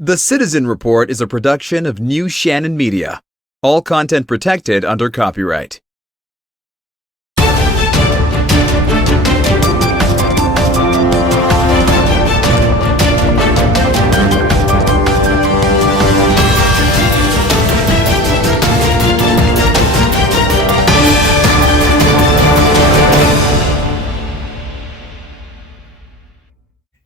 The Citizen Report is a production of New Shannon Media. All content protected under copyright.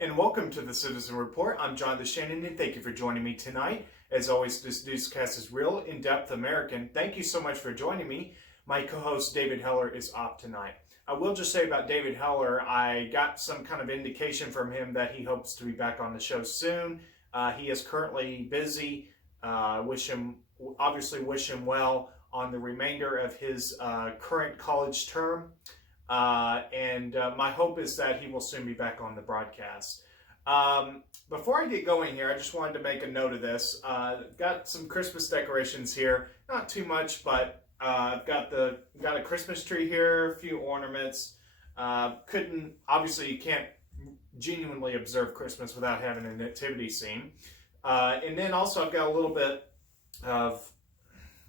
And welcome to the Citizen Report. I'm John the Shannon, and thank you for joining me tonight. As always, this newscast is real, in-depth American. Thank you so much for joining me. My co-host David Heller is off tonight. I will just say about David Heller, I got some kind of indication from him that he hopes to be back on the show soon. He is currently busy. Wish him well on the remainder of his current college term. And my hope is that he will soon be back on the broadcast. Before I get going here, I just wanted to make a note of this. Got some Christmas decorations here. Not too much, but I've got a Christmas tree here, a few ornaments. Obviously you can't genuinely observe Christmas without having a nativity scene. And then also I've got a little bit of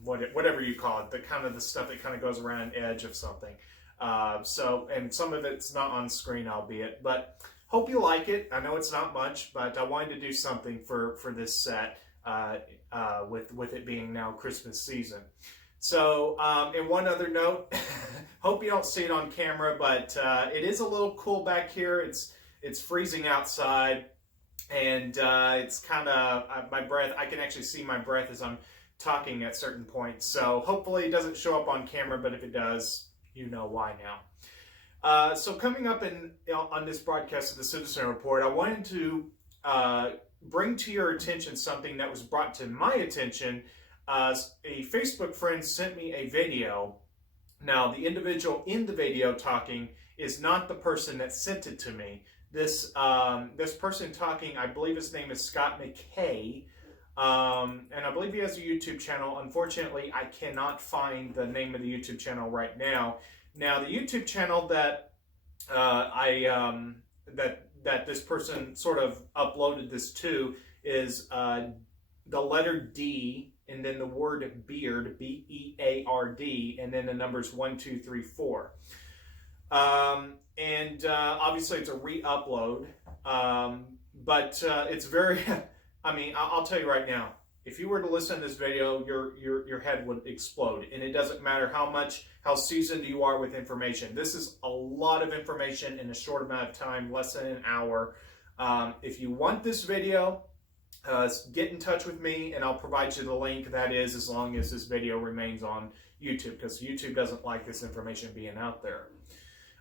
whatever you call it, the stuff that kind of goes around the edge of something. And some of it's not on screen, albeit, but hope you like it. I know it's not much, but I wanted to do something for this set, with it being now Christmas season. So, and one other note, hope you don't see it on camera, but, it is a little cool back here. It's freezing outside, and, it's kind of, my breath, I can actually see my breath as I'm talking at certain points. So hopefully it doesn't show up on camera, but if it does, you know why now. So coming up on this broadcast of the Citizen Report, I wanted to bring to your attention something that was brought to my attention. A Facebook friend sent me a video. Now, the individual in the video talking is not the person that sent it to me. This person talking, I believe his name is Scott McKay. And I believe he has a YouTube channel. Unfortunately, I cannot find the name of the YouTube channel right now. Now, the YouTube channel that that this person sort of uploaded this to is the letter D and then the word beard, B-E-A-R-D, and then the numbers 1, 2, 3, 4. Obviously, it's a re-upload, but it's very. I mean, I'll tell you right now, if you were to listen to this video, your head would explode. And it doesn't matter how seasoned you are with information. This is a lot of information in a short amount of time, less than an hour. If you want this video, get in touch with me and I'll provide you the link. That is, as long as this video remains on YouTube, because YouTube doesn't like this information being out there.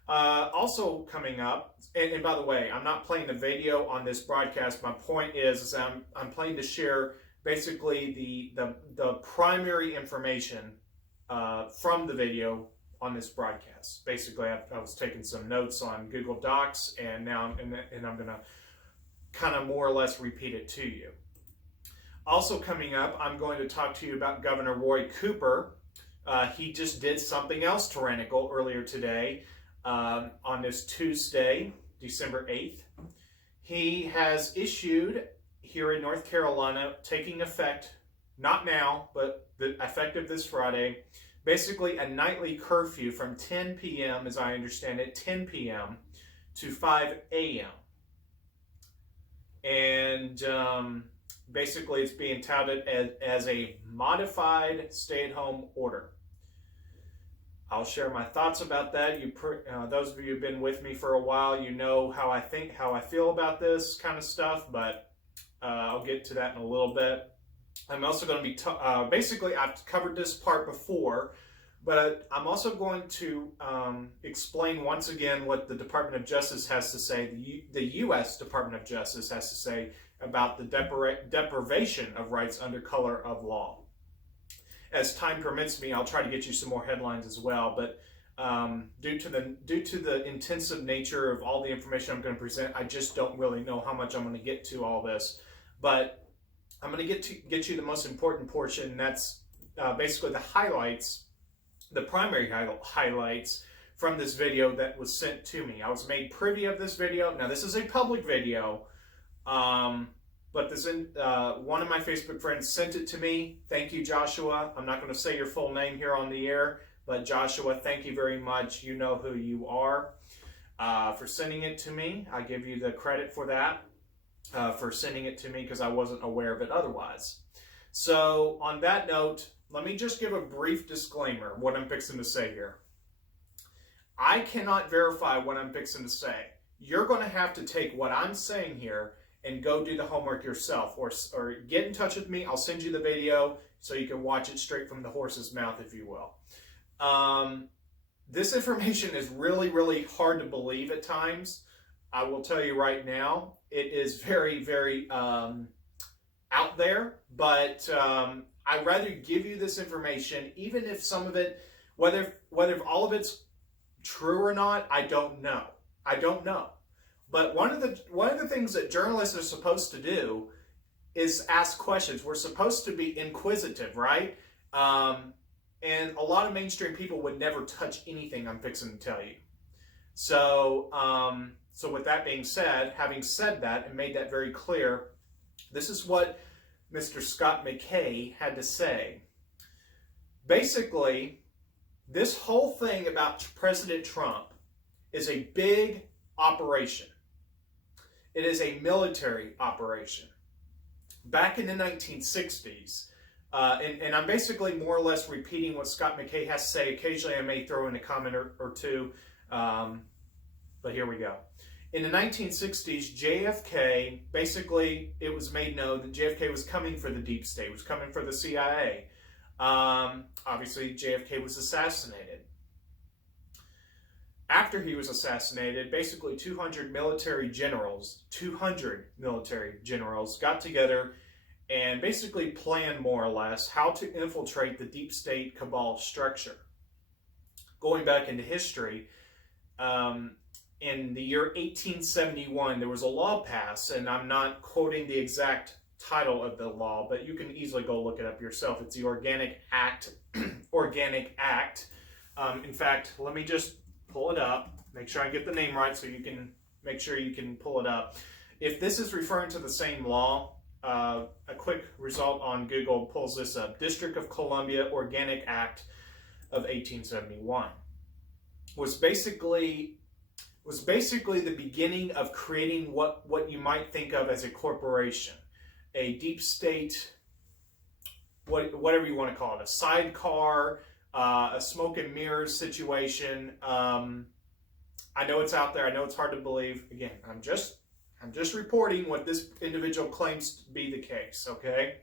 Also coming up, and by the way, I'm not playing the video on this broadcast. My point is I'm planning to share basically the primary information from the video on this broadcast. Basically, I was taking some notes on Google Docs, and now I'm going to kind of more or less repeat it to you. Also coming up, I'm going to talk to you about Governor Roy Cooper. He just did something else tyrannical earlier today. On this Tuesday, December 8th, he has issued here in North Carolina, taking effect, not now, but effective this Friday, basically a nightly curfew from 10 p.m., as I understand it, 10 p.m. to 5 a.m. And basically it's being touted as a modified stay-at-home order. I'll share my thoughts about that. Those of you who've been with me for a while, you know how I feel about this kind of stuff, but I'll get to that in a little bit. I'm also going to be, basically I've covered this part before, but I'm also going to explain once again what the Department of Justice has to say, the U.S. Department of Justice has to say about the deprivation of rights under color of law. As time permits me, I'll try to get you some more headlines as well. But due to the intensive nature of all the information I'm going to present, I just don't really know how much I'm going to get to all this. But I'm going to get you the most important portion. And that's basically the highlights, the primary highlights from this video that was sent to me. I was made privy of this video. Now, this is a public video. but one of my Facebook friends sent it to me. Thank you, Joshua. I'm not going to say your full name here on the air, but Joshua, thank you very much. You know who you are for sending it to me. I give you the credit for that, for sending it to me, because I wasn't aware of it otherwise. So on that note, let me just give a brief disclaimer, what I'm fixing to say here. I cannot verify what I'm fixing to say. You're going to have to take what I'm saying here and go do the homework yourself, or get in touch with me. I'll send you the video so you can watch it straight from the horse's mouth, if you will. This information is really, really hard to believe at times. I will tell you right now, it is very, very out there, but I'd rather give you this information, even if some of it, whether all of it's true or not, I don't know. I don't know. But one of the things that journalists are supposed to do is ask questions. We're supposed to be inquisitive, right? And a lot of mainstream people would never touch anything I'm fixing to tell you. So, so with that being said, having said that and made that very clear, this is what Mr. Scott McKay had to say. Basically, this whole thing about President Trump is a big operation. It is a military operation. Back in the 1960s, and I'm basically more or less repeating what Scott McKay has to say. Occasionally I may throw in a comment or two, but here we go. In the 1960s, JFK, basically it was made known that JFK was coming for the deep state, was coming for the CIA. Obviously, JFK was assassinated. After he was assassinated, basically 200 military generals got together and basically planned more or less how to infiltrate the deep state cabal structure. Going back into history, in the year 1871, there was a law passed, and I'm not quoting the exact title of the law, but you can easily go look it up yourself. It's the Organic Act. Organic Act. In fact, let me just pull it up, make sure I get the name right so you can make sure you can pull it up. If this is referring to the same law, a quick result on Google pulls this up. District of Columbia Organic Act of 1871 was basically the beginning of creating what you might think of as a corporation, a deep state, whatever you want to call it, a sidecar, a smoke and mirrors situation. I know it's out there. I know it's hard to believe. Again, I'm just reporting what this individual claims to be the case. Okay.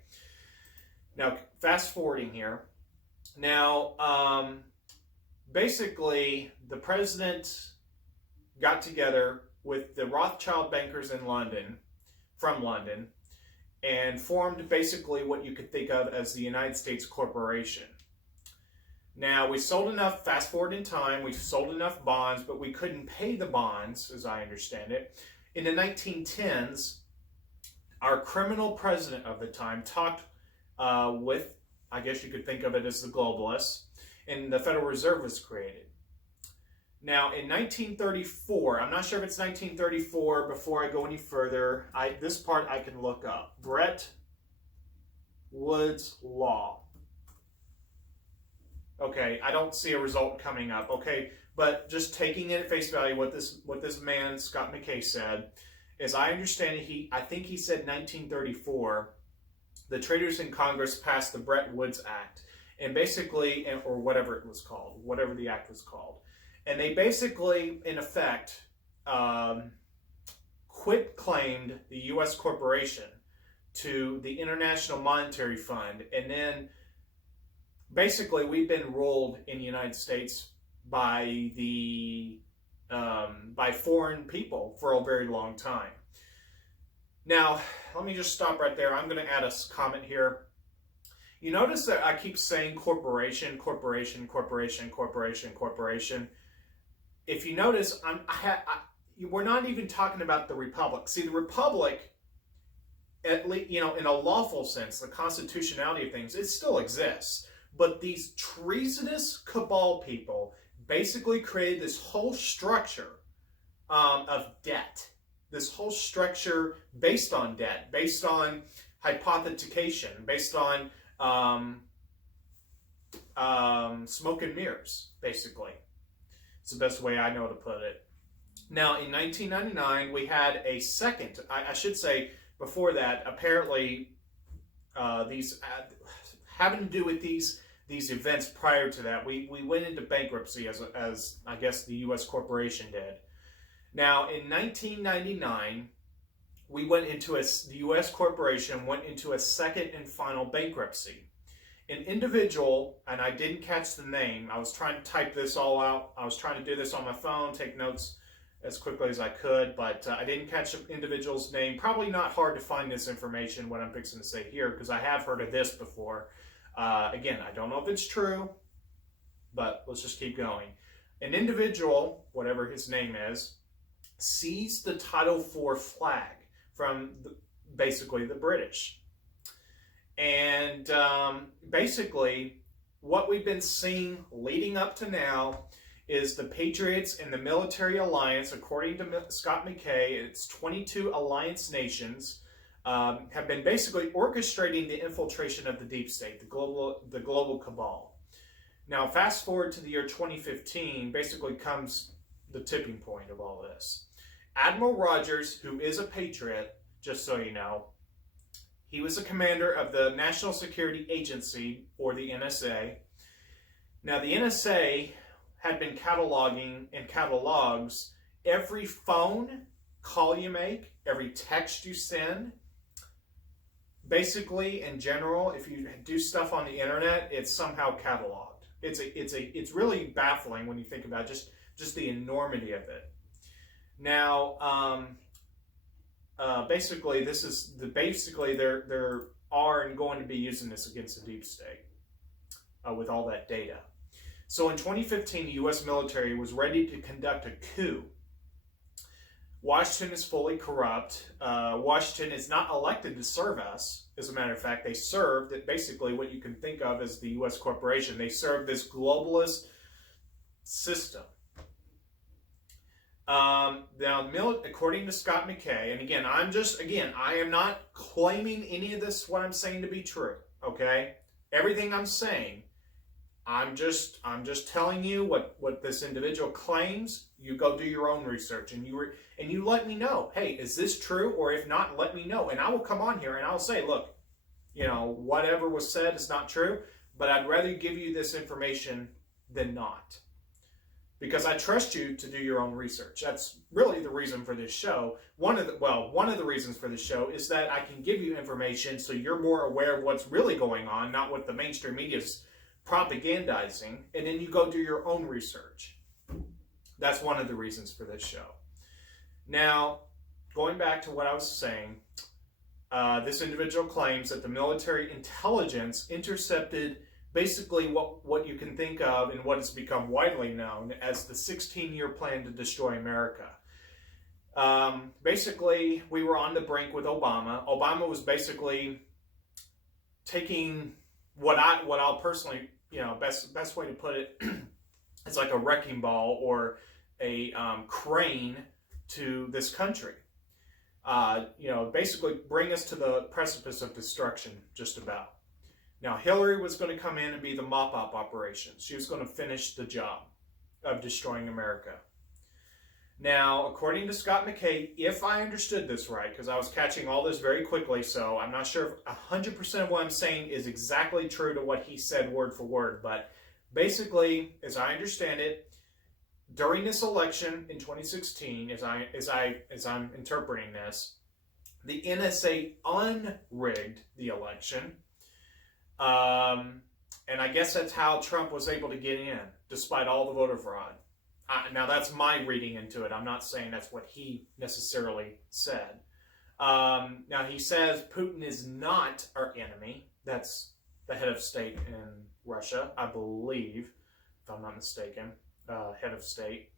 Now, fast forwarding here. Now, basically, the president got together with the Rothschild bankers in London, from London, and formed basically what you could think of as the United States Corporation. Now, we sold enough, fast forward in time, we sold enough bonds, but we couldn't pay the bonds, as I understand it. In the 1910s, our criminal president of the time talked with, I guess you could think of it as the globalists, and the Federal Reserve was created. Now, in 1934, I'm not sure if it's 1934, before I go any further, this part I can look up. Bretton Woods Law. Okay, I don't see a result coming up. Okay, but just taking it at face value, what this man, Scott McKay, said, as I understand it, I think he said 1934, the traders in Congress passed the Bretton Woods Act, and basically, or whatever it was called, whatever the act was called. And they basically, in effect, quit claimed the U.S. corporation to the International Monetary Fund. And then, basically, we've been ruled in the United States by by foreign people for a very long time. Now, let me just stop right there. I'm going to add a comment here. You notice that I keep saying corporation, corporation, corporation, corporation, corporation. If you notice, we're not even talking about the Republic. See, the Republic, at least, in a lawful sense, the constitutionality of things, it still exists. But these treasonous cabal people basically created this whole structure of debt. this whole structure based on debt, based on hypothecation, based on smoke and mirrors, basically. It's the best way I know to put it. Now, in 1999, we had a second, I should say before that, apparently these having to do with these events prior to that, we went into bankruptcy as I guess the U.S. corporation did. Now, in 1999, the U.S. corporation went into a second and final bankruptcy. An individual, and I didn't catch the name, I was trying to type this all out. I was trying to do this on my phone, take notes as quickly as I could, but I didn't catch the individual's name. Probably not hard to find this information, what I'm fixing to say here, because I have heard of this before. Again, I don't know if it's true, but let's just keep going. An individual, whatever his name is, seized the Title IV flag from basically the British. And basically, what we've been seeing leading up to now is the Patriots and the military alliance, according to Scott McKay, it's 22 alliance nations, have been basically orchestrating the infiltration of the deep state, the global cabal. Now, fast forward to the year 2015, basically comes the tipping point of all this. Admiral Rogers, who is a patriot, just so you know, he was a commander of the National Security Agency, or the NSA. Now, the NSA had been cataloging and catalogs every phone call you make, every text you send. Basically, in general, if you do stuff on the internet, it's somehow cataloged. It's really baffling when you think about just the enormity of it. Now, basically, there are and going to be using this against the deep state with all that data. So in 2015, the U.S. military was ready to conduct a coup. Washington is fully corrupt. Washington is not elected to serve us. As a matter of fact, they serve basically what you can think of as the U.S. corporation. They serve this globalist system. Now, according to Scott McKay, and again, I am not claiming any of this, what I'm saying, to be true, okay? Everything I'm saying, I'm just telling you what this individual claims. You go do your own research, and you let me know, hey, is this true? Or if not, let me know. And I will come on here and I'll say, look, whatever was said is not true, but I'd rather give you this information than not. Because I trust you to do your own research. That's really the reason for this show. One of the reasons for this show is that I can give you information so you're more aware of what's really going on, not what the mainstream media's propagandizing, and then you go do your own research. That's one of the reasons for this show. Now, going back to what I was saying, this individual claims that the military intelligence intercepted basically what you can think of and what has become widely known as the 16-year plan to destroy America. Basically, we were on the brink with Obama. Obama was basically taking what I'll personally, best way to put it, it's like a wrecking ball or a crane to this country. Basically bring us to the precipice of destruction, just about. Now, Hillary was going to come in and be the mop-up operation. She was going to finish the job of destroying America. Now, according to Scott McKay, if I understood this right, because I was catching all this very quickly, so I'm not sure if 100% of what I'm saying is exactly true to what he said word for word, but basically, as I understand it, during this election in 2016, as I'm interpreting this, the NSA unrigged the election. And I guess that's how Trump was able to get in, despite all the voter fraud. Now, that's my reading into it. I'm not saying that's what he necessarily said. Now, he says Putin is not our enemy. That's the head of state in Russia, I believe, if I'm not mistaken, head of state.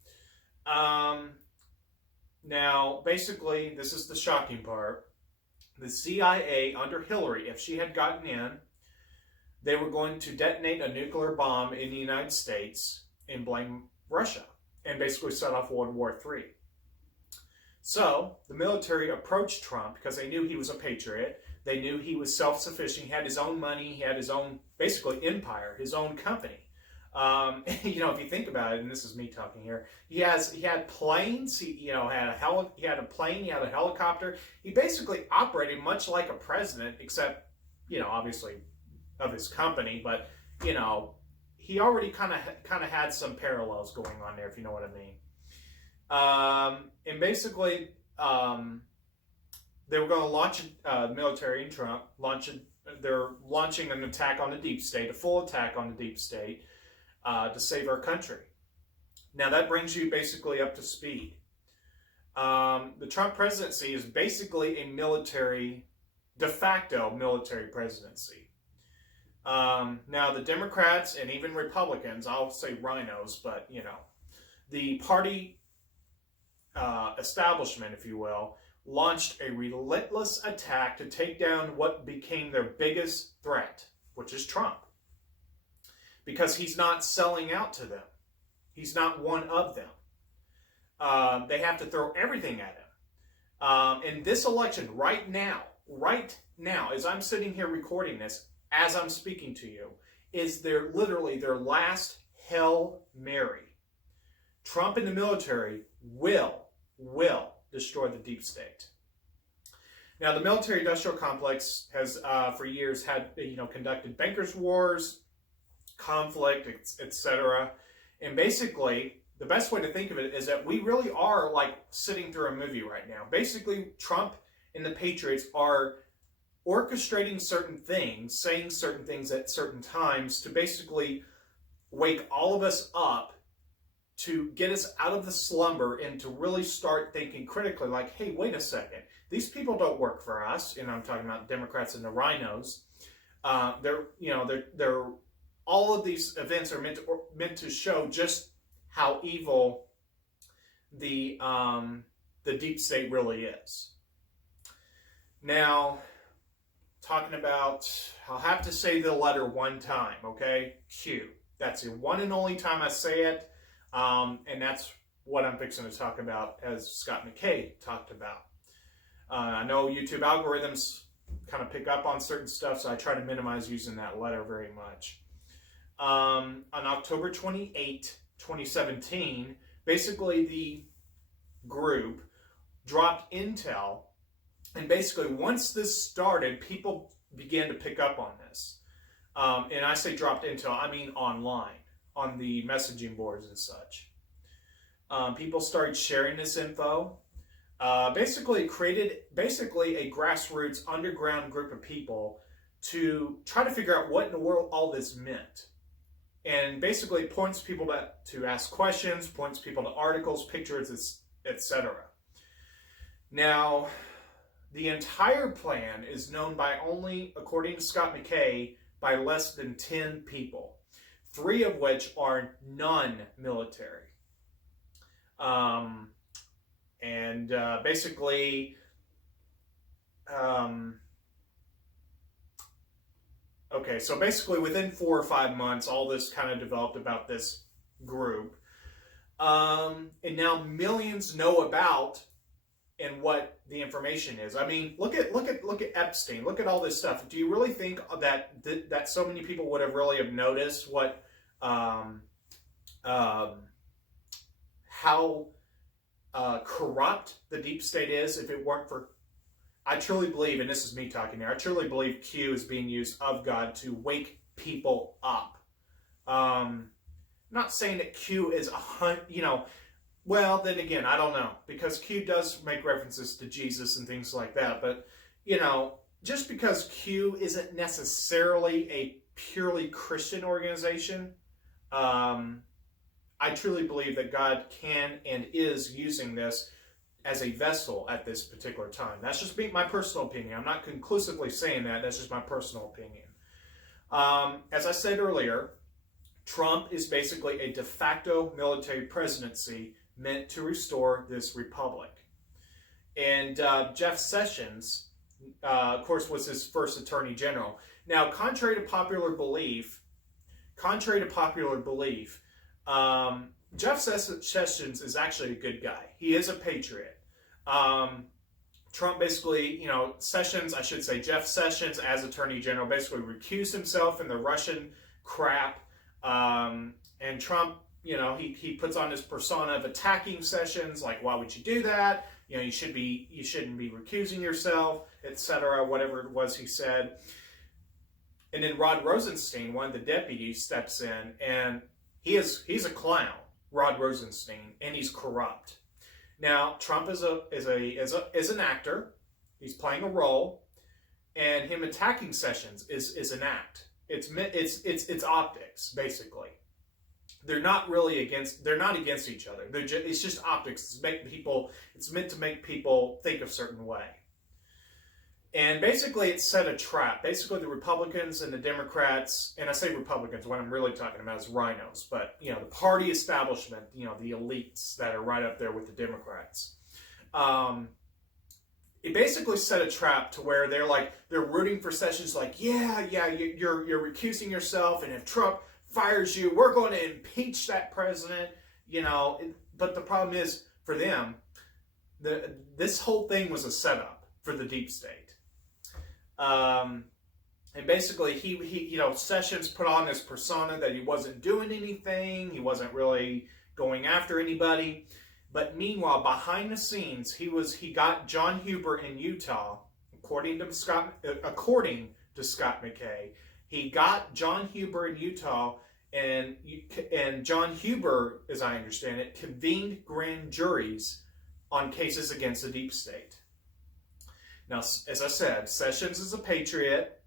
Now, basically, this is the shocking part. The CIA, under Hillary, if she had gotten in, they were going to detonate a nuclear bomb in the United States and blame Russia and basically set off World War III. So the military approached Trump because they knew he was a patriot. They knew he was self-sufficient. He had his own money. He had his own, basically, empire, his own company. If you think about it, and this is me talking here, he had planes. He had a plane. He had a helicopter. He basically operated much like a president, except obviously of his company. But he already kind of had some parallels going on there, if you know what I mean. And basically, they were going to launch military in Trump. They're launching an attack on the deep state, a full attack on the deep state, to save our country. Now that brings you basically up to speed. The Trump presidency is basically a de facto military presidency. Now the Democrats and even Republicans, I'll say rhinos, but the party establishment, if you will, launched a relentless attack to take down what became their biggest threat, which is Trump. Because he's not selling out to them. He's not one of them. They have to throw everything at him. In this election, right now, as I'm sitting here recording this, as I'm speaking to you, is literally their last Hail Mary. Trump and the military will destroy the deep state. Now, the military-industrial complex has, for years, conducted bankers' wars, conflict, etc. And basically, the best way to think of it is that we really are like sitting through a movie right now. Basically, Trump and the Patriots are orchestrating certain things, saying certain things at certain times to basically wake all of us up, to get us out of the slumber and to really start thinking critically like, hey, wait a second. These people don't work for us. And I'm talking about Democrats and the rhinos. They're all of these events are meant to show just how evil the deep state really is. Now, talking about, I'll have to say the letter one time, okay? Q. That's the one and only time I say it, and that's what I'm fixing to talk about, as Scott McKay talked about. I know YouTube algorithms kind of pick up on certain stuff, so I try to minimize using that letter very much. On October 28, 2017, basically the group dropped intel, and basically once this started, people began to pick up on this. And I say dropped intel, I mean online, on the messaging boards and such. People started sharing this info. Basically created a grassroots underground group of people to try to figure out what in the world all this meant. And basically points people to ask questions, points people to articles, pictures, etc. Now, the entire plan is known by only, according to Scott McKay, by less than 10 people, 3 of which are non-military. Okay, so basically within 4 or 5 months, all this kind of developed about this group. And now millions know about and what the information is. I mean, look at Epstein. Look at all this stuff. Do you really think that so many people would have really have noticed what how corrupt the deep state is if it weren't for, I truly believe, and this is me talking here, I truly believe Q is being used of God to wake people up. Not saying that Q is well, then again, I don't know, because Q does make references to Jesus and things like that, but, just because Q isn't necessarily a purely Christian organization, I truly believe that God can and is using this as a vessel at this particular time. That's just my personal opinion. I'm not conclusively saying that. That's just my personal opinion. As I said earlier, Trump is basically a de facto military presidency meant to restore this republic. And Jeff Sessions, of course, was his first attorney general. Now, contrary to popular belief, Jeff Sessions is actually a good guy. He is a patriot. Trump basically, Sessions, I should say Jeff Sessions as Attorney General basically recused himself in the Russian crap. And Trump, he puts on his persona of attacking Sessions, like, why would you do that? You shouldn't be recusing yourself, etc., whatever it was he said. And then Rod Rosenstein, one of the deputies, steps in, and he's a clown, Rod Rosenstein, and he's corrupt. Now, Trump is an actor. He's playing a role, and him attacking Sessions is an act. It's optics, basically. They're not against each other. It's just optics. It's meant to make people think a certain way. And basically, it set a trap. Basically, the Republicans and the Democrats, and I say Republicans, what I'm really talking about is rhinos, but, the party establishment, the elites that are right up there with the Democrats. It basically set a trap to where they're rooting for Sessions, like, yeah, you're recusing yourself, and if Trump fires you, we're going to impeach that president, But the problem is, for them, this whole thing was a setup for the deep state. And basically, he Sessions put on this persona that he wasn't doing anything, he wasn't really going after anybody. But meanwhile, behind the scenes, he got John Huber in Utah, according to Scott McKay. He got John Huber in Utah, and John Huber, as I understand it, convened grand juries on cases against the deep state. Now, as I said, Sessions is a patriot,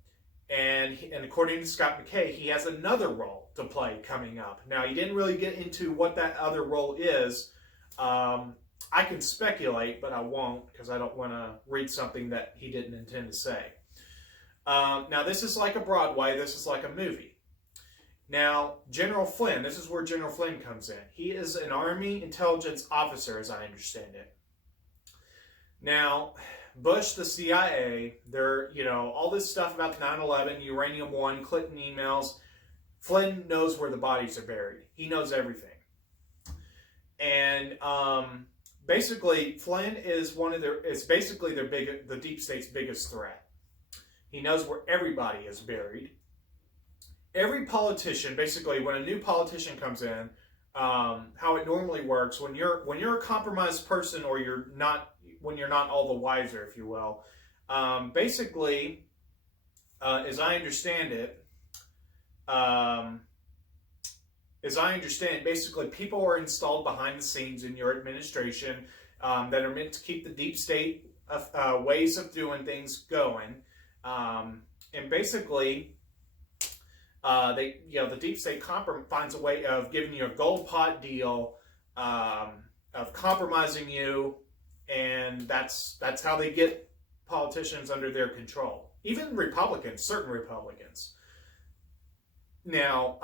and according to Scott McKay, he has another role to play coming up. Now, he didn't really get into what that other role is. I can speculate, but I won't, because I don't want to read something that he didn't intend to say. Now, this is like a Broadway. This is like a movie. Now, General Flynn, this is where General Flynn comes in. He is an Army intelligence officer, as I understand it. Now, Bush, the CIA, they're, all this stuff about 9/11, Uranium One, Clinton emails. Flynn knows where the bodies are buried. He knows everything. And basically, Flynn is the deep state's biggest threat. He knows where everybody is buried. Every politician, basically, when a new politician comes in, how it normally works, when you're a compromised person, or when you're not all the wiser, if you will, basically, as I understand it, basically people are installed behind the scenes in your administration that are meant to keep the deep state ways of doing things going, and basically, the deep state finds a way of giving you a gold pot deal, of compromising you. And that's how they get politicians under their control. Even Republicans, certain Republicans. Now,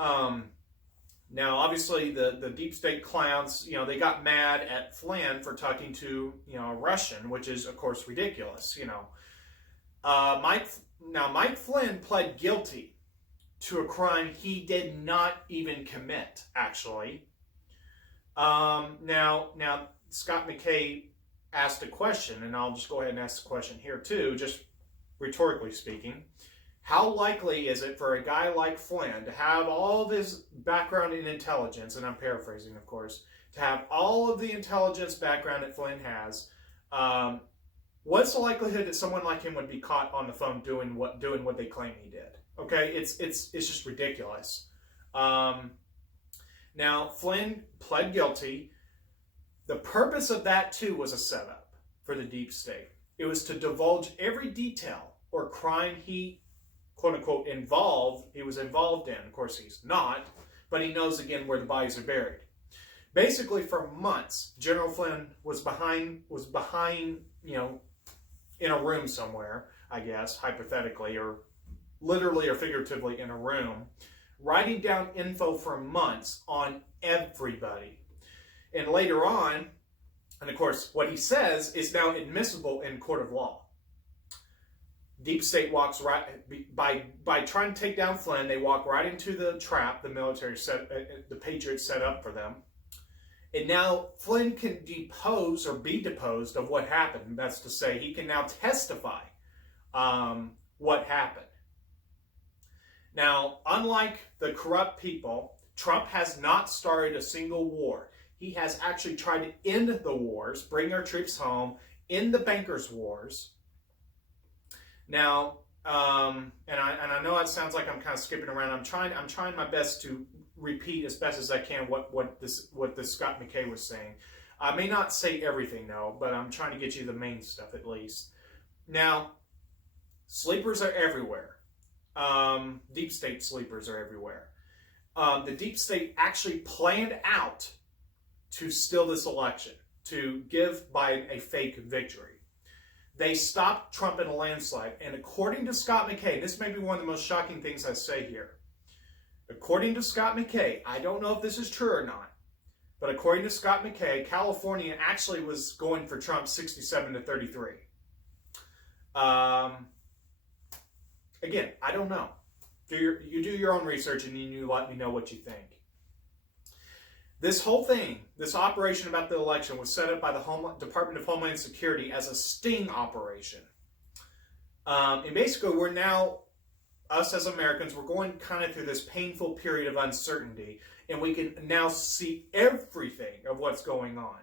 obviously, the deep state clowns, they got mad at Flynn for talking to, a Russian, which is, of course, ridiculous. Mike Flynn pled guilty to a crime he did not even commit, actually. Now, Scott McKay asked a question, and I'll just go ahead and ask the question here too, just rhetorically speaking. How likely is it for a guy like Flynn to have all of his background in intelligence, and I'm paraphrasing, of course, to have all of the intelligence background that Flynn has? What's the likelihood that someone like him would be caught on the phone doing what they claim he did? Okay, it's just ridiculous. Now, Flynn pled guilty. The purpose of that, too, was a setup for the deep state. It was to divulge every detail or crime he, quote-unquote, was involved in. Of course, he's not, but he knows, again, where the bodies are buried. Basically, for months, General Flynn was behind, in a room somewhere, I guess, hypothetically, or literally or figuratively in a room, writing down info for months on everybody. And later on, and of course, what he says is now admissible in court of law. Deep State walks right, by trying to take down Flynn, they walk right into the trap the military the Patriots set up for them. And now Flynn can depose or be deposed of what happened. That's to say, he can now testify what happened. Now, unlike the corrupt people, Trump has not started a single war. He has actually tried to end the wars, bring our troops home, end the bankers' wars. Now, and I know it sounds like I'm kind of skipping around. I'm trying my best to repeat as best as I can what this Scott McKay was saying. I may not say everything though, but I'm trying to get you the main stuff at least. Now, sleepers are everywhere. Deep state sleepers are everywhere. The deep state actually planned out to steal this election, to give Biden a fake victory. They stopped Trump in a landslide. And according to Scott McKay, this may be one of the most shocking things I say here. According to Scott McKay, I don't know if this is true or not, but according to Scott McKay, California actually was going for Trump 67 to 33. Again, I don't know. You do your own research and you let me know what you think. This whole thing, this operation about the election, was set up by the Department of Homeland Security as a sting operation. And basically, we're now, us as Americans, we're going kind of through this painful period of uncertainty, and we can now see everything of what's going on.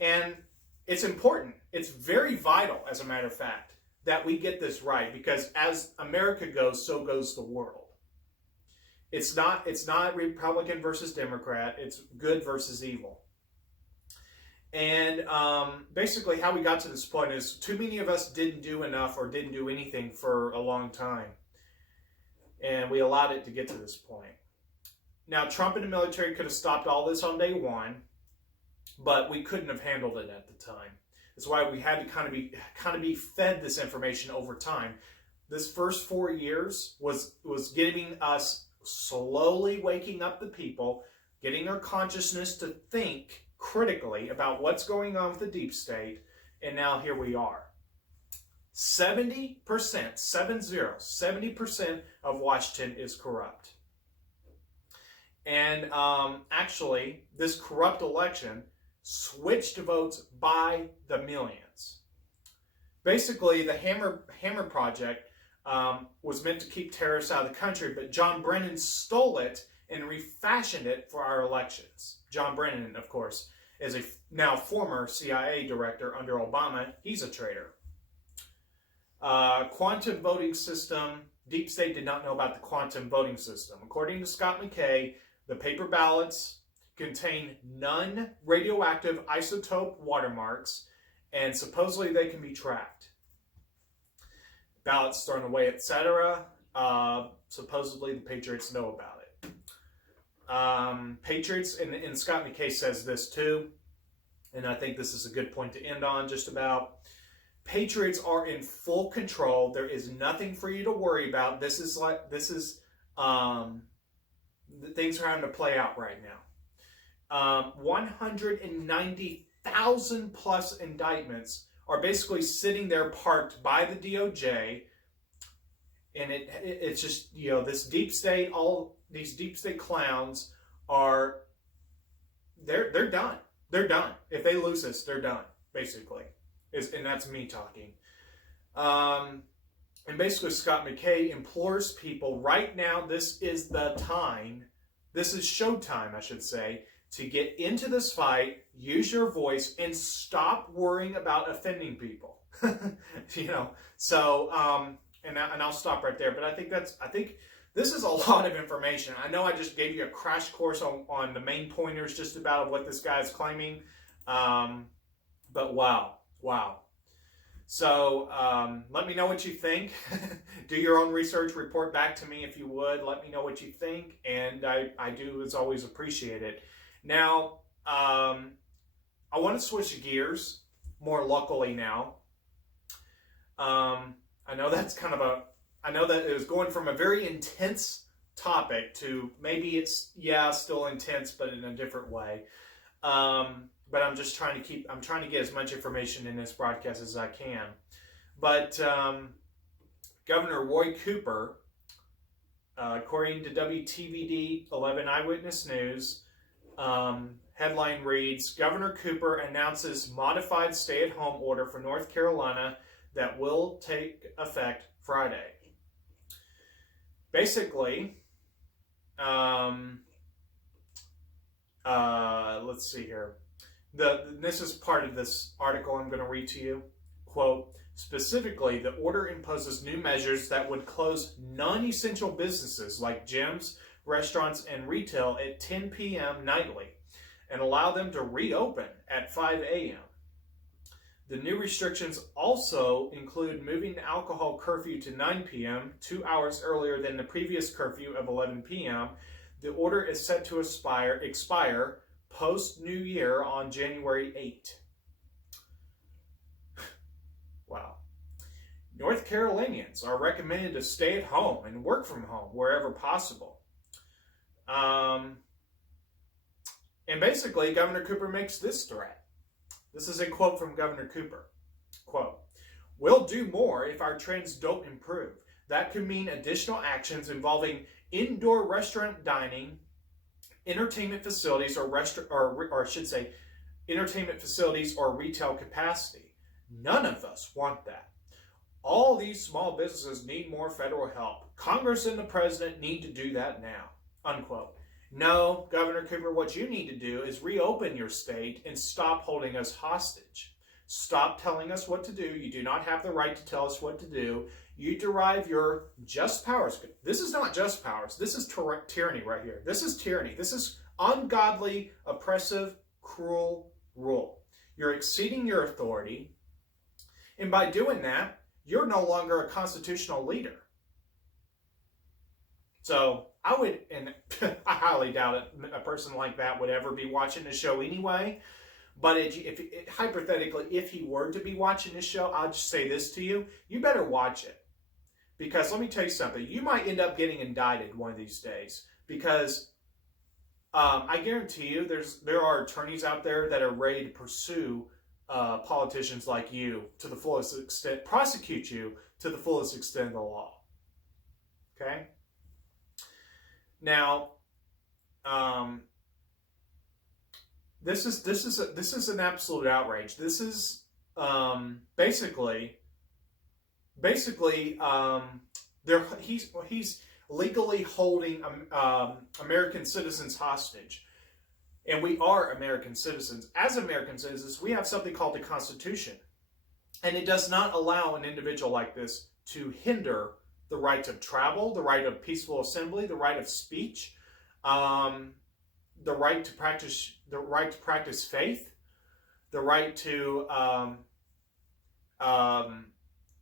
And it's important. It's very vital, as a matter of fact, that we get this right, because as America goes, so goes the world. It's not Republican versus Democrat. It's good versus evil. And basically how we got to this point is too many of us didn't do enough or didn't do anything for a long time. And we allowed it to get to this point. Now, Trump and the military could have stopped all this on day one, but we couldn't have handled it at the time. That's why we had to kind of be fed this information over time. This first 4 years was giving us slowly waking up the people, getting their consciousness to think critically about what's going on with the deep state, and now here we are. 70% of Washington is corrupt. And actually, this corrupt election switched votes by the millions. Basically, the Hammer Project was meant to keep terrorists out of the country, but John Brennan stole it and refashioned it for our elections. John Brennan, of course, is a now former CIA director under Obama. He's a traitor. Quantum voting system. Deep State did not know about the quantum voting system. According to Scott McKay, the paper ballots contain non-radioactive isotope watermarks, and supposedly they can be tracked. Ballots thrown away, etc. Supposedly the Patriots know about it. Patriots, and Scott McKay says this too, and I think this is a good point to end on just about. Patriots are in full control. There is nothing for you to worry about. Things are having to play out right now. 190,000 plus indictments are basically sitting there parked by the DOJ, and it's just, this deep state, all these deep state clowns are, they're done. They're done. If they lose this, they're done, basically. And that's me talking. And basically Scott McKay implores people right now, this is the time, this is showtime, I should say, to get into this fight, use your voice, and stop worrying about offending people. So, and I'll stop right there. But I think this is a lot of information. I know I just gave you a crash course on the main pointers just about what this guy is claiming. But wow. So let me know what you think. Do your own research. Report back to me if you would. Let me know what you think. And I do, as always, appreciate it. Now, I want to switch gears more locally now. I know that it was going from a very intense topic to maybe it's, still intense, but in a different way. But I'm just trying to get as much information in this broadcast as I can. But Governor Roy Cooper, according to WTVD 11 Eyewitness News, Headline reads, Governor Cooper announces modified stay-at-home order for North Carolina that will take effect Friday. Basically, let's see here. This is part of this article I'm going to read to you. Quote, specifically, the order imposes new measures that would close non-essential businesses like gyms, restaurants, and retail at 10 p.m. nightly and allow them to reopen at 5 a.m. The new restrictions also include moving the alcohol curfew to 9 p.m., 2 hours earlier than the previous curfew of 11 p.m. The order is set to expire post-New Year on January 8. Wow. North Carolinians are recommended to stay at home and work from home wherever possible. And basically, Governor Cooper makes this threat. This is a quote from Governor Cooper. Quote, we'll do more if our trends don't improve. That could mean additional actions involving indoor restaurant dining, entertainment facilities entertainment facilities or retail capacity. None of us want that. All these small businesses need more federal help. Congress and the president need to do that now. Unquote. No, Governor Cooper, what you need to do is reopen your state and stop holding us hostage. Stop telling us what to do. You do not have the right to tell us what to do. You derive your just powers. This is not just powers. This is tyranny right here. This is tyranny. This is ungodly, oppressive, cruel rule. You're exceeding your authority. And by doing that, you're no longer a constitutional leader. So I would, and I highly doubt it, a person like that would ever be watching the show anyway. But hypothetically, if he were to be watching this show, I'll just say this to you. You better watch it. Because let me tell you something. You might end up getting indicted one of these days. Because I guarantee you there are attorneys out there that are ready to pursue politicians like you to the fullest extent, prosecute you to the fullest extent of the law. Okay? Now, this is an absolute outrage. This is he's legally holding American citizens hostage. And we are American citizens. As American citizens, we have something called the Constitution. And it does not allow an individual like this to hinder the right of travel, the right of peaceful assembly, the right of speech, the right to practice faith, the right to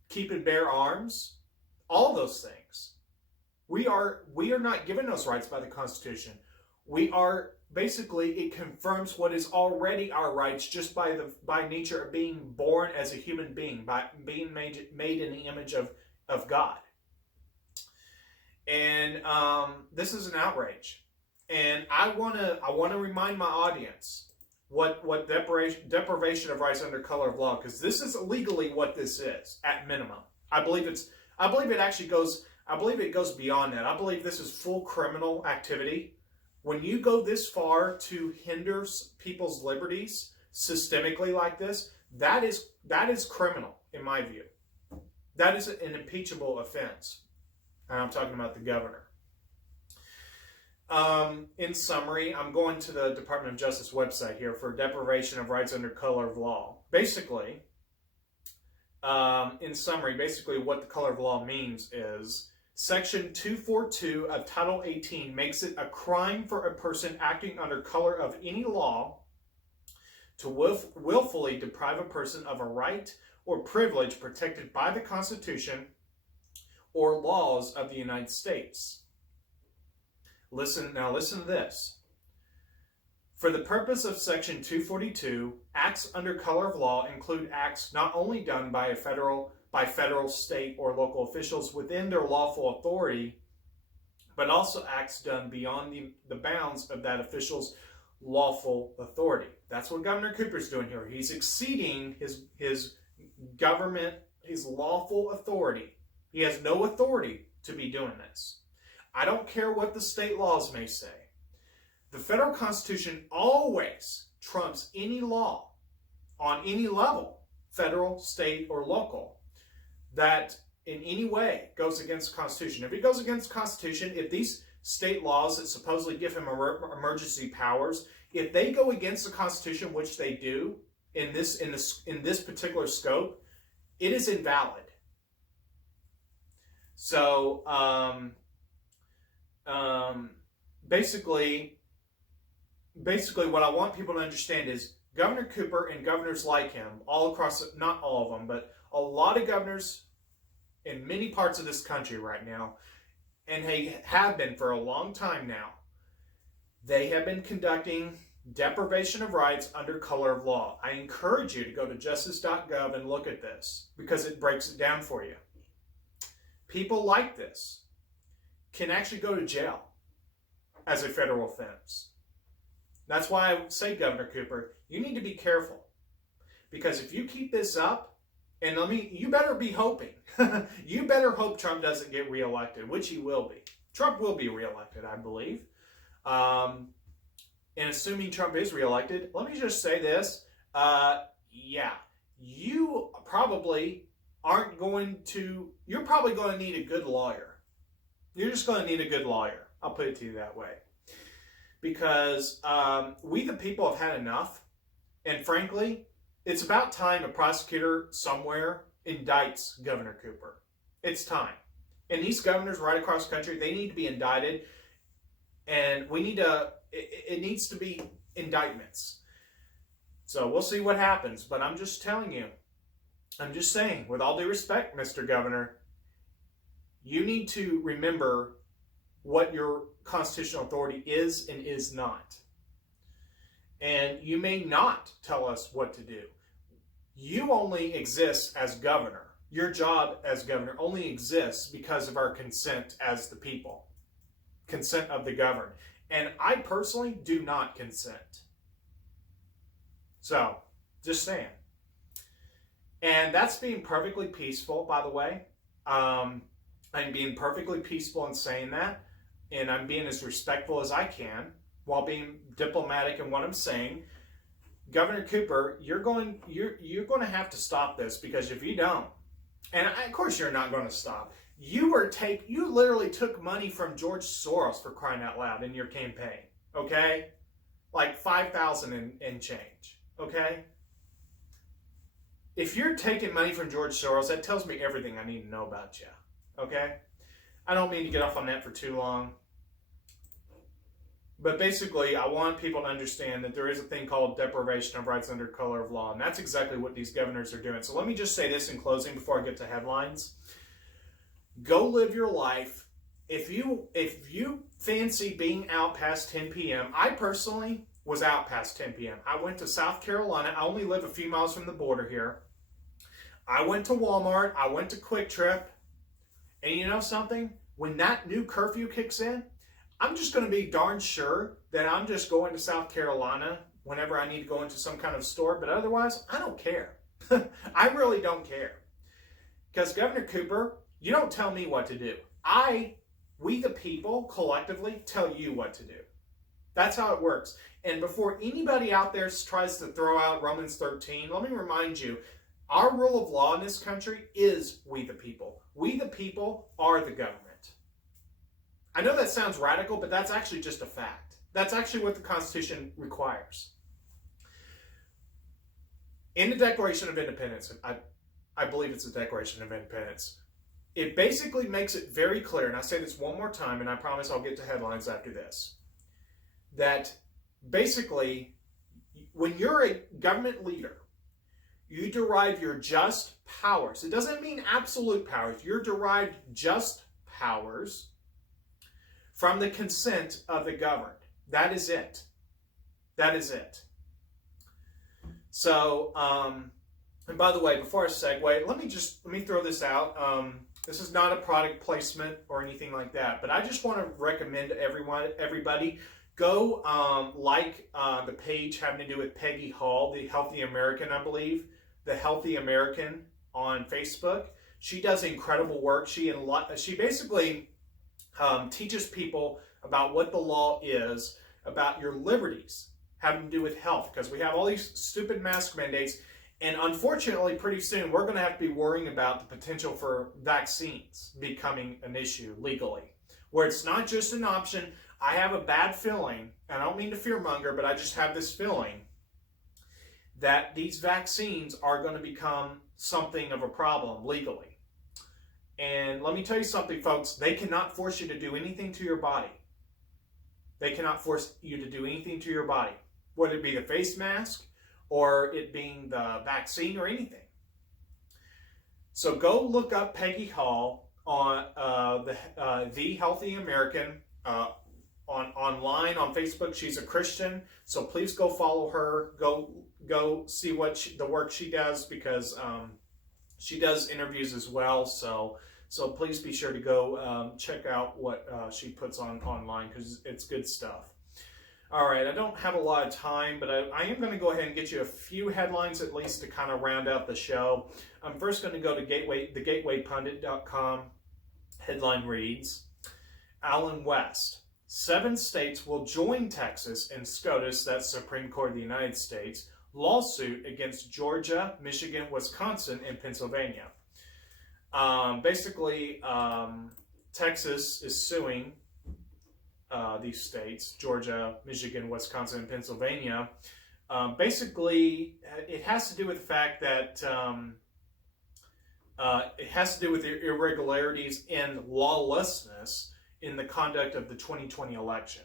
keep and bear arms, all those things. We are not given those rights by the Constitution. We are basically, it confirms what is already our rights just by nature of being born as a human being, by being made in the image of God. And this is an outrage. And I want to remind my audience what deprivation of rights under color of law, because this is legally what this is at minimum. I believe it goes beyond that. I believe this is full criminal activity. When you go this far to hinder people's liberties systemically like this, that is criminal in my view. That is an impeachable offense. And I'm talking about the governor. In summary, I'm going to the Department of Justice website here for deprivation of rights under color of law. Basically, in summary, what the color of law means is Section 242 of Title 18 makes it a crime for a person acting under color of any law to willfully deprive a person of a right or privilege protected by the Constitution or laws of the United States. Listen to this. For the purpose of Section 242, acts under color of law include acts not only done by federal, state, or local officials within their lawful authority, but also acts done beyond the bounds of that official's lawful authority. That's what Governor Cooper's doing here. He's exceeding his government, his lawful authority. He has no authority to be doing this. I don't care what the state laws may say. The federal Constitution always trumps any law on any level, federal, state, or local, that in any way goes against the Constitution. If it goes against the Constitution, if these state laws that supposedly give him emergency powers, if they go against the Constitution, which they do in this particular scope, it is invalid. So basically, what I want people to understand is Governor Cooper and governors like him, all across, not all of them, but a lot of governors in many parts of this country right now, and they have been for a long time now, they have been conducting deprivation of rights under color of law. I encourage you to go to justice.gov and look at this because it breaks it down for you. People like this can actually go to jail as a federal offense. That's why I say, Governor Cooper, you need to be careful. Because if you keep this up, and you better be hoping, you better hope Trump doesn't get reelected, which he will be. Trump will be reelected, I believe. And assuming Trump is reelected, let me just say this. You probably you're probably going to need a good lawyer. You're just going to need a good lawyer. I'll put it to you that way. Because we the people have had enough. And frankly, it's about time a prosecutor somewhere indicts Governor Cooper. It's time. And these governors right across the country, they need to be indicted. And it needs to be indictments. So we'll see what happens. But I'm just telling you, I'm just saying, with all due respect, Mr. Governor, you need to remember what your constitutional authority is and is not. And you may not tell us what to do. You only exist as governor. Your job as governor only exists because of our consent as the people. Consent of the governed. And I personally do not consent. So, just saying. And that's being perfectly peaceful, by the way. I'm being perfectly peaceful in saying that. And I'm being as respectful as I can while being diplomatic in what I'm saying. Governor Cooper, you're going to have to stop this, because if you don't, and of course you're not going to stop. You literally took money from George Soros, for crying out loud, in your campaign. Okay? Like $5,000 and change. Okay? If you're taking money from George Soros, that tells me everything I need to know about you. Okay? I don't mean to get off on that for too long. But basically, I want people to understand that there is a thing called deprivation of rights under color of law. And that's exactly what these governors are doing. So let me just say this in closing before I get to headlines. Go live your life. If you fancy being out past 10 p.m., I personally was out past 10 p.m. I went to South Carolina. I only live a few miles from the border here. I went to Walmart. I went to Quick Trip. And you know something? When that new curfew kicks in, I'm just going to be darn sure that I'm just going to South Carolina whenever I need to go into some kind of store. But otherwise, I don't care. I really don't care. Because Governor Cooper, you don't tell me what to do. We the people, collectively, tell you what to do. That's how it works. And before anybody out there tries to throw out Romans 13, let me remind you, our rule of law in this country is we the people. We the people are the government. I know that sounds radical, but that's actually just a fact. That's actually what the Constitution requires. In the Declaration of Independence, I believe it's the Declaration of Independence, it basically makes it very clear, and I'll say this one more time, and I promise I'll get to headlines after this, that basically, when you're a government leader, you derive your just powers. It doesn't mean absolute powers. You're derived just powers from the consent of the governed. That is it. That is it. So, and by the way, before I segue, let me throw this out. This is not a product placement or anything like that, but I just want to recommend to everybody, go like the page having to do with Peggy Hall, the Healthy American, I believe, the Healthy American on Facebook. She does incredible work. She basically teaches people about what the law is, about your liberties having to do with health, because we have all these stupid mask mandates. And unfortunately, pretty soon, we're going to have to be worrying about the potential for vaccines becoming an issue legally, where it's not just an option. I have a bad feeling, and I don't mean to fearmonger, but I just have this feeling that these vaccines are going to become something of a problem legally. And let me tell you something, folks. They cannot force you to do anything to your body. They cannot force you to do anything to your body, whether it be the face mask or it being the vaccine or anything. So go look up Peggy Hall on the Healthy American online on Facebook. She's a Christian, so please go follow her. Go see what the work she does, because she does interviews as well. So please be sure to go check out what she puts on online, because it's good stuff. All right, I don't have a lot of time, but I am going to go ahead and get you a few headlines at least to kind of round out the show. I'm first going to go to thegatewaypundit.com. Headline reads, Alan West, 7 states will join Texas and SCOTUS, that's Supreme Court of the United States, lawsuit against Georgia, Michigan, Wisconsin, and Pennsylvania. Basically, Texas is suing these states, Georgia, Michigan, Wisconsin, and Pennsylvania. Basically, it has to do with the fact that it has to do with the irregularities and lawlessness in the conduct of the 2020 election.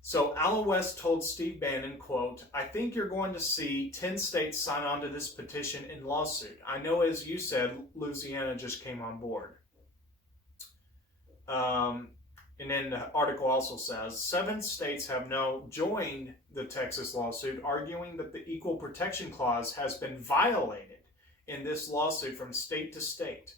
So Alan West told Steve Bannon, quote, I think you're going to see 10 states sign on to this petition and lawsuit. I know, as you said, Louisiana just came on board. And then the article also says, 7 states have now joined the Texas lawsuit, arguing that the Equal Protection Clause has been violated in this lawsuit from state to state.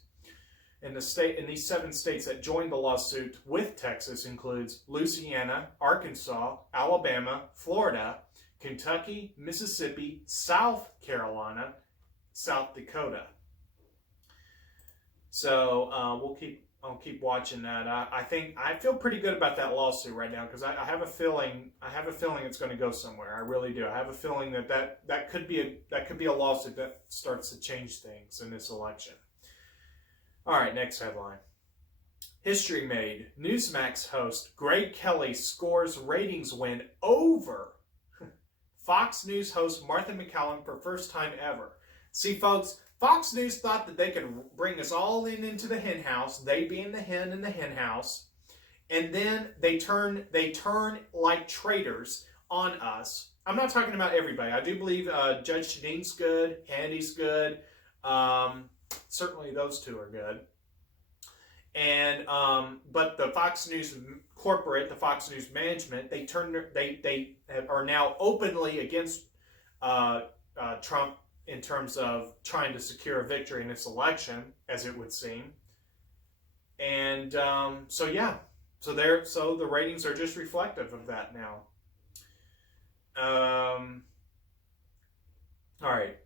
And these 7 states that joined the lawsuit with Texas includes Louisiana, Arkansas, Alabama, Florida, Kentucky, Mississippi, South Carolina, South Dakota. So I'll keep watching that. I feel pretty good about that lawsuit right now, because I have a feeling it's going to go somewhere. I really do. I have a feeling that could be a lawsuit that starts to change things in this election. All right, next headline. History made. Newsmax host Greg Kelly scores ratings win over Fox News host Martha McCallum for first time ever. See, folks, Fox News thought that they could bring us all into the hen house, they being the hen in the hen house, and then they turn like traitors on us. I'm not talking about everybody. I do believe Judge Shadeen's good, Handy's good. Certainly those two are good. And but the Fox News corporate, the Fox News management, they are now openly against Trump in terms of trying to secure a victory in this election, as it would seem. And so the ratings are just reflective of that now. All right.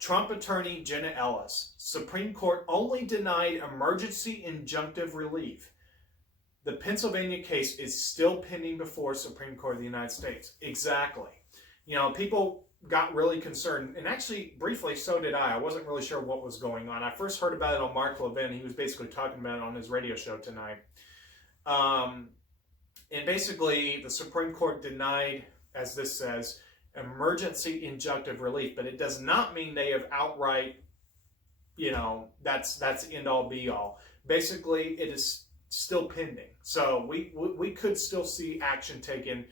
Trump attorney Jenna Ellis. Supreme Court only denied emergency injunctive relief. The Pennsylvania case is still pending before Supreme Court of the United States. Exactly. You know, people got really concerned, and actually, briefly, so did I. I wasn't really sure what was going on. I first heard about it on Mark Levin. He was basically talking about it on his radio show tonight. And basically, the Supreme Court denied, as this says, emergency injunctive relief, but it does not mean they have outright, that's end all be all. Basically, it is still pending. So we could still see action taken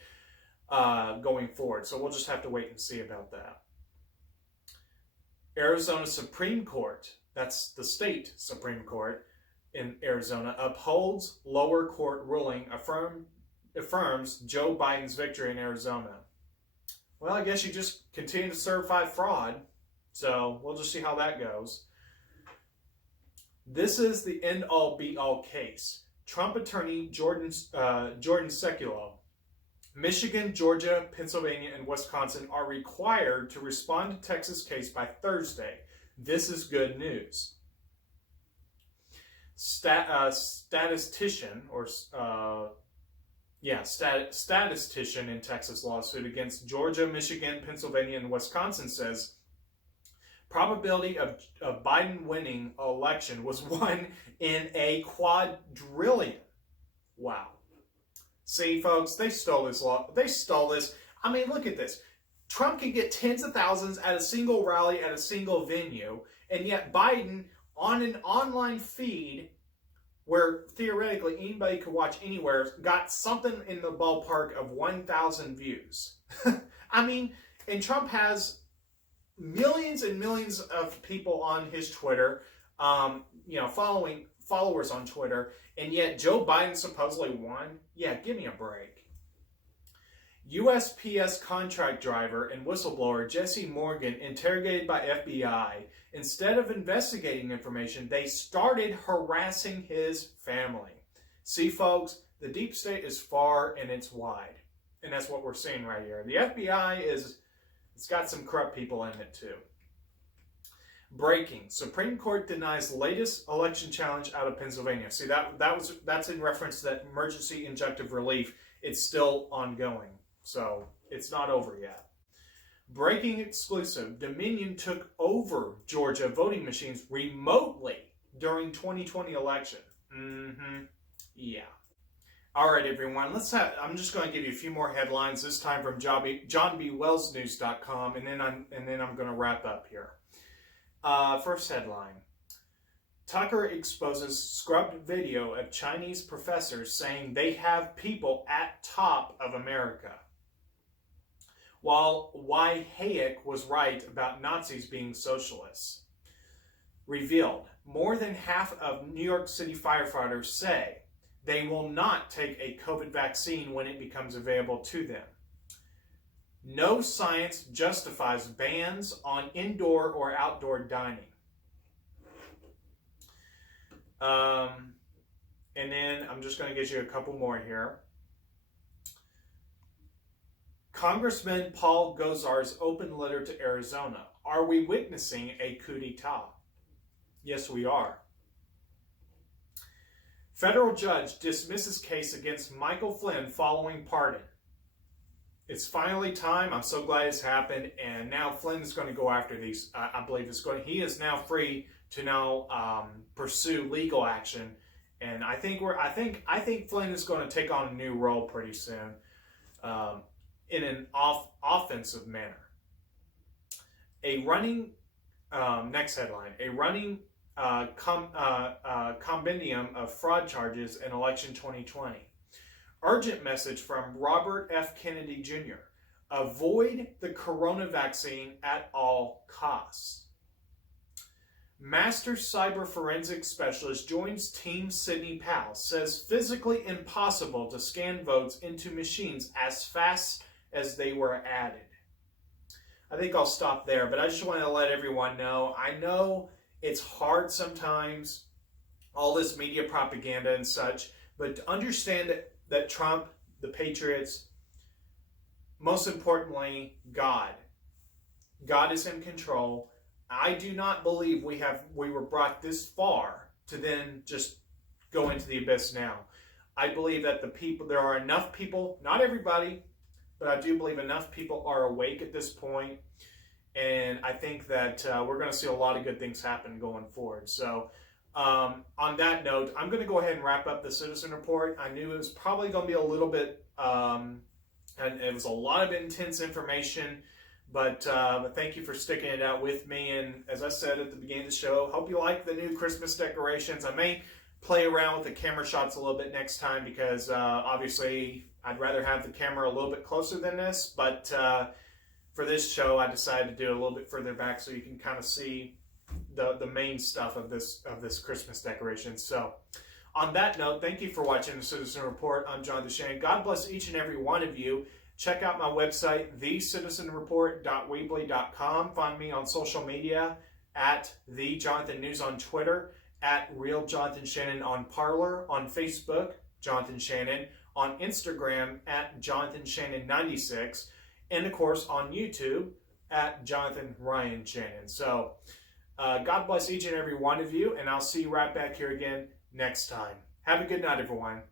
going forward. So we'll just have to wait and see about that. Arizona Supreme Court, that's the state Supreme Court in Arizona, upholds lower court ruling, affirms Joe Biden's victory in Arizona. Well, I guess you just continue to certify fraud, so we'll just see how that goes. This is the end-all, be-all case. Trump attorney Jordan Sekulow. Michigan, Georgia, Pennsylvania, and Wisconsin are required to respond to Texas case by Thursday. This is good news. Statistician, or statistician in Texas lawsuit against Georgia, Michigan, Pennsylvania, and Wisconsin says probability of Biden winning election was 1 in a quadrillion. Wow. See, folks, they stole this law. They stole this. I mean, look at this. Trump can get tens of thousands at a single rally at a single venue, and yet Biden on an online feed where theoretically anybody could watch anywhere got something in the ballpark of 1,000 views. I mean, and Trump has millions and millions of people on his Twitter, followers on Twitter, and yet Joe Biden supposedly won. Yeah, give me a break. USPS contract driver and whistleblower Jesse Morgan interrogated by FBI. Instead of investigating information, they started harassing his family. See, folks, the deep state is far and it's wide. And that's what we're seeing right here. The FBI it's got some corrupt people in it too. Breaking. Supreme Court denies latest election challenge out of Pennsylvania. See, that's in reference to that emergency injunctive relief. It's still ongoing. So it's not over yet. Breaking exclusive. Dominion took over Georgia voting machines remotely during 2020 election. Yeah. All right, everyone. I'm just going to give you a few more headlines. This time from johnbwellsnews.com, and then I'm going to wrap up here. First headline. Tucker exposes scrubbed video of Chinese professors saying they have people at top of America. While why Hayek was right about Nazis being socialists. Revealed. More than half of New York City firefighters say they will not take a COVID vaccine when it becomes available to them. No science justifies bans on indoor or outdoor dining. And then I'm just going to get you a couple more here. Congressman Paul Gosar's open letter to Arizona. Are we witnessing a coup d'etat? Yes, we are. Federal judge dismisses case against Michael Flynn following pardon. It's finally time. I'm so glad it's happened. And now Flynn is going to go after these. I believe he is now free to now pursue legal action. And I think Flynn is going to take on a new role pretty soon. In an offensive manner. Next headline, a running compendium of fraud charges in election 2020. Urgent message from Robert F. Kennedy Jr. Avoid the corona vaccine at all costs. Master cyber forensic specialist joins Team Sidney Powell, says physically impossible to scan votes into machines as fast as they were added. I think I'll stop there, but I just want to let everyone know, I know it's hard sometimes, all this media propaganda and such, but to understand that Trump, the Patriots, most importantly, God is in control. I do not believe we were brought this far to then just go into the abyss now. I believe that there are enough people, not everybody, but I do believe enough people are awake at this point, and I think that we're going to see a lot of good things happen going forward. So on that note, I'm going to go ahead and wrap up the Citizen Report. I knew it was probably going to be a little bit, and it was a lot of intense information, but thank you for sticking it out with me. And as I said at the beginning of the show, hope you like the new Christmas decorations. I may play around with the camera shots a little bit next time because obviously I'd rather have the camera a little bit closer than this, but for this show I decided to do it a little bit further back so you can kind of see the main stuff of this Christmas decoration. So on that note, thank you for watching the Citizen Report. I'm John DeShane. God bless each and every one of you. Check out my website, thecitizenreport.weebly.com. Find me on social media at TheJonathanNews on Twitter, at Real Jonathan Shannon on Parler, on Facebook, Jonathan Shannon, on Instagram at Jonathan Shannon 96, and of course on YouTube at Jonathan Ryan Shannon. So God bless each and every one of you, and I'll see you right back here again next time. Have a good night, everyone.